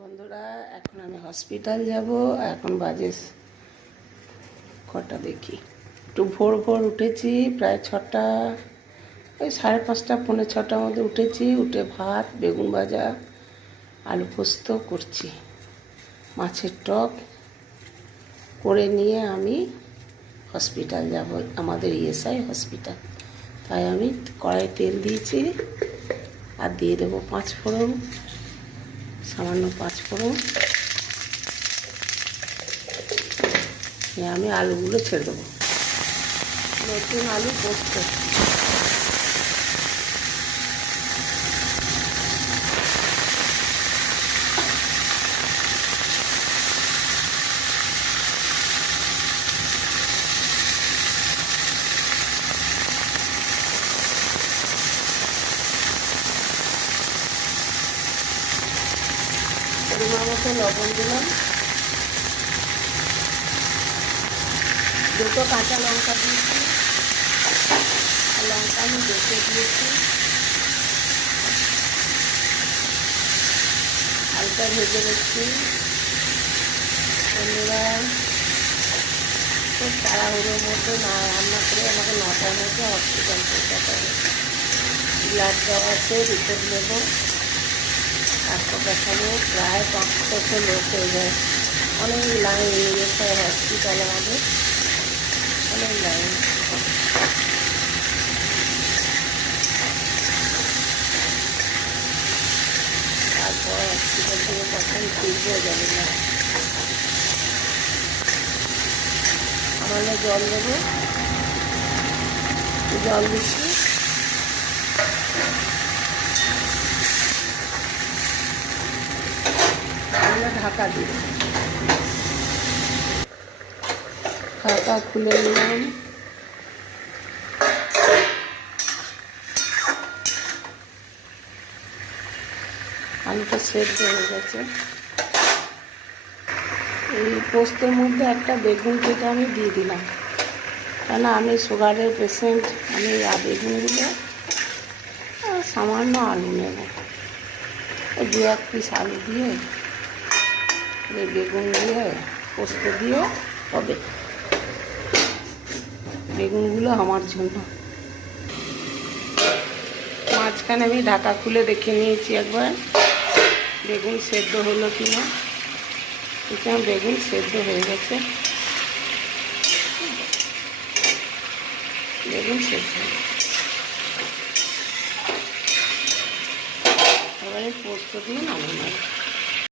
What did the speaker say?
বন্ধুরা, এখন আমি হসপিটাল যাব। এখন বাজে কটা দেখি, একটু ভোর ভোর উঠেছি, প্রায় 6টা, ওই 5:30 পৌনে 6টার মধ্যে উঠেছি। উঠে ভাত, বেগুন ভাজা, আলু পোস্ত করছি, মাছের টক করে নিয়ে আমি হসপিটাল যাব, আমাদের ইএসআই হসপিটাল। তাই আমি কড়াই তেল দিয়েছি আর দিয়ে দেবো 5 ফোড়ন, সামান্য 5 ফোড়ন। আমি আলুগুলো ছেড়ে দেবো, নতুন আলু পোস্ত। পরিমাণ মতো লবণ দিলাম, 2টো কাঁচা লঙ্কা দিয়েছি, লঙ্কা আমি বেটে দিয়েছি। হালকা ভেজে নিচ্ছি। বন্ধুরা, খুব তাড়াহুড়োর মধ্যে না রান্না করে আমাকে 9টার মধ্যে হসপিটাল পৌঁছাতে হবে। ব্লাড দেওয়া আছে, রিপোর্ট নেব, ডাক্তার দেখাবো। প্রায় 500 লোক হয়ে যায়, অনেক লাইন নিয়ে গেছে হসপিটাল, আমাদের অনেক লাইন। তারপর হসপিটাল থেকে কখন ফিরবো জানি না। আমাদের জল দেবো, জল দিচ্ছি। আমরা ঢাকা দিব, ঢাকা খুলে নিলাম। আলুটা সেদ্ধ হয়ে গেছে। এই পোস্তের মধ্যে একটা বেগুন কেটে আমি দিয়ে দিলাম, কেন আমি সুগারের পেশেন্ট। আমি বেগুনগুলো সামান্য আলু নেব, 2-1 পিস আলু দিয়ে, এই বেগুন দিয়ে, পোস্ত দিয়ে হবে। বেগুনগুলো আমার জন্য। মাঝখানে আমি ঢাকা খুলে দেখে নিয়েছি একবার, বেগুন সেদ্ধ হলো কি না। দেখলাম বেগুন সেদ্ধ হয়ে গেছে, বেগুন সেদ্ধ হয়ে গেছে। এবারে পোস্ত দিয়ে নামিয়ে নেব।